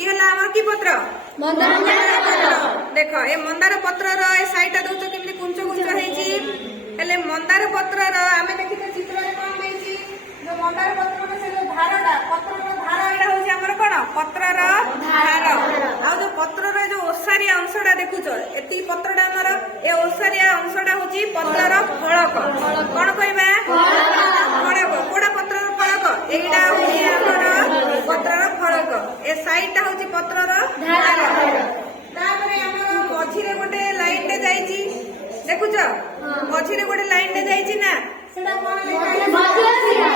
ये हला हमर की पत्र मंदार पत्र देख ए मंदार पत्र रो ए साइडा दउछ केमि कुंच कुंच हेची हेले मंदार पत्र रो आमे देखिते चित्र रे कोन हेची जो मंदार पत्र रो से जो धारडा पत्र रो धार एडा होची हमर कोन पत्र रो धार आ जो पत्र रो जो ओसारिया अंशडा देखुछ एती पत्रडा हमर ए ओसारिया अंशडा होची पत्र रो फळक कोन कहबा फळक कोडा पत्र रो फळक एडा होची हमर पत्र रो फळक ए साइडटा होची पत्र रो धार तापरे हमर मझिरे गोटे लाइन टे जाईची देखुछ मझिरे गोटे लाइन टे जाईची ना सेडा कोन लेखा मध्य शिरा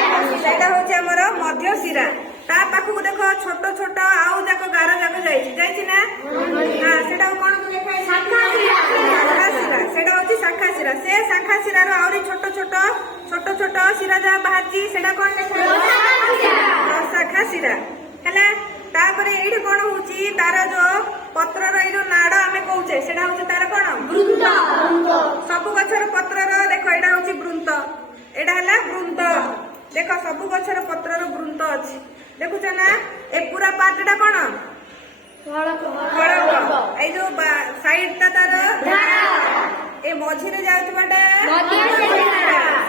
सेडा होची हमर मध्य शिरा ता पाखु देखो छोट छोट आउ जाको गार जाको जाईची ना हां सेडा कोन लेखा शाखा शिरा सेडा होची शाखा शिरा से शाखा शिरा रो आउरी छोट छोट शिरा जा बाहरची सेडा कोन लेखा शाखा शिरा हला तापरे एठी कोन होची तार जो पत्र रो एडो नाड आमे कहूचे सेडा होची तार कोन वृंत सब गछर पत्र रो देखो एडा होची वृंत एडा हला वृंत देखो सब गछर पत्र रो वृंत अछि देखुछ ना ए पूरा पार्टटा कोन फळक ए जो साइड ता तार धारा ए मझिरे जाउतबाटा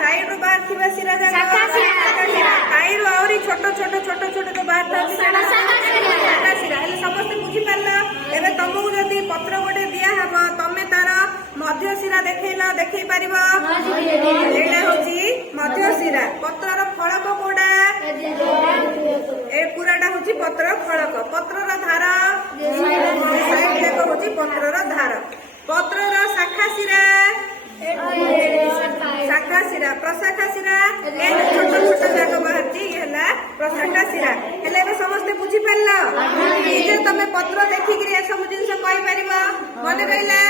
साइड रो बाहर थिबा सिरा जा शाखा शिरा साइड रो आउरी छोट छोट जो बाहर था शाखा शिरा हेले समस्त बुझी पारला एबे तमु जदी पत्र गोटे दिया हबो तमे तार मध्य शिरा देखै पारिबो एटा होची मध्य शिरा पत्र रो फळक कोडा ए पूराटा होची पत्र फळक पत्र रो धार साइड देखो होची पत्र रो धार पत्र रो शाखा शिरा शाखा शिरा प्रशाखा शिरा ए छोट जाक बाहरची हेला प्रशाखा शिरा हेले एबे समस्त बुझी पारला जे तमे पत्र देखि कि ए सब जिंस कहि परिबा मने रहला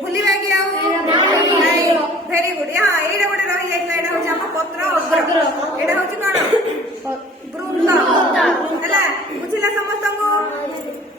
भूलिबा कि आउ नाही वेरी गुड हां एडा गोटे रहि जाइला एडा होची हम पत्र अग्र एडा होची कोन